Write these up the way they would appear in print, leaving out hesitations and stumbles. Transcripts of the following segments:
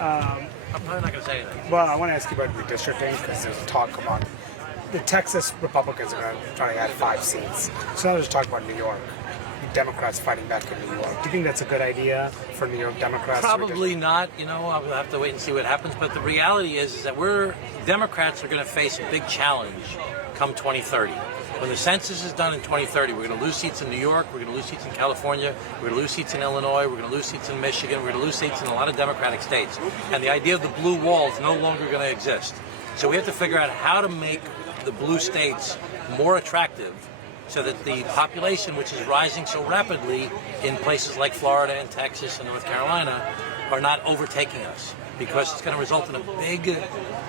I'm probably not going to say anything. Well, I want to ask you about redistricting because there's talk about the Texas Republicans are going to try to add 5 seats. So now there's talk about New York. Democrats fighting back in New York. Do you think that's a good idea for New York Democrats? Probably not. I'll have to wait and see what happens. But the reality is that Democrats are going to face a big challenge come 2030. When the census is done in 2030, we're going to lose seats in New York, we're going to lose seats in California, we're going to lose seats in Illinois, we're going to lose seats in Michigan, we're going to lose seats in a lot of Democratic states. And the idea of the blue wall is no longer going to exist. So we have to figure out how to make the blue states more attractive so that the population, which is rising so rapidly in places like Florida and Texas and North Carolina, are not overtaking us, because it's going to result in a big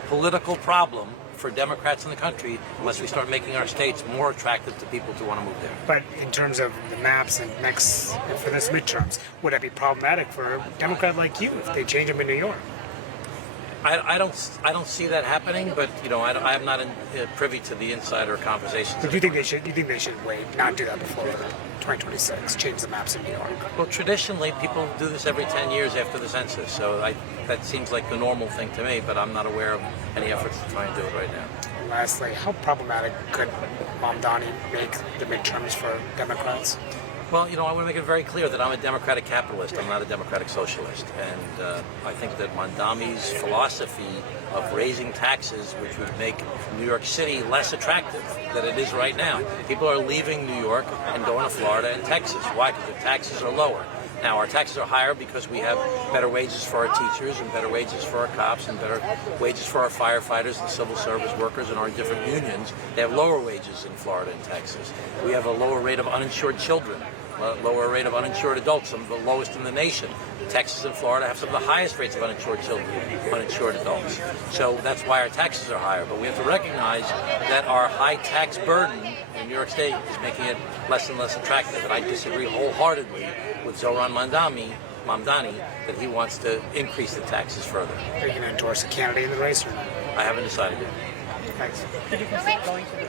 political problem for Democrats in the country unless we start making our states more attractive to people to want to move there. But in terms of the maps and for this midterms, would that be problematic for a Democrat like you if they change them in New York? I don't see that happening, but I'm not privy to the insider conversations. But do you think they should wait, not do that before 2026, change the maps in New York? Well, traditionally people do this every 10 years after the census, so that seems like the normal thing to me. But I'm not aware of any efforts to try and do it right now. Lastly, how problematic could Mamdani make the midterms for Democrats? Well, I want to make it very clear that I'm a democratic capitalist. I'm not a democratic socialist. And I think that Mamdani's philosophy of raising taxes, which would make New York City less attractive than it is right now. People are leaving New York and going to Florida and Texas. Why? Because the taxes are lower. Now, our taxes are higher because we have better wages for our teachers and better wages for our cops and better wages for our firefighters and civil service workers and our different unions. They have lower wages in Florida and Texas. We have a lower rate of uninsured children, a lower rate of uninsured adults, some of the lowest in the nation. Texas and Florida have some of the highest rates of uninsured children, uninsured adults. So that's why our taxes are higher. But we have to recognize that our high tax burden in New York State is making it less and less attractive. And I disagree wholeheartedly with Zohran Mamdani that he wants to increase the taxes further. Are you going to endorse a candidate in the race or not? I haven't decided yet. Thanks. Could you consider going to the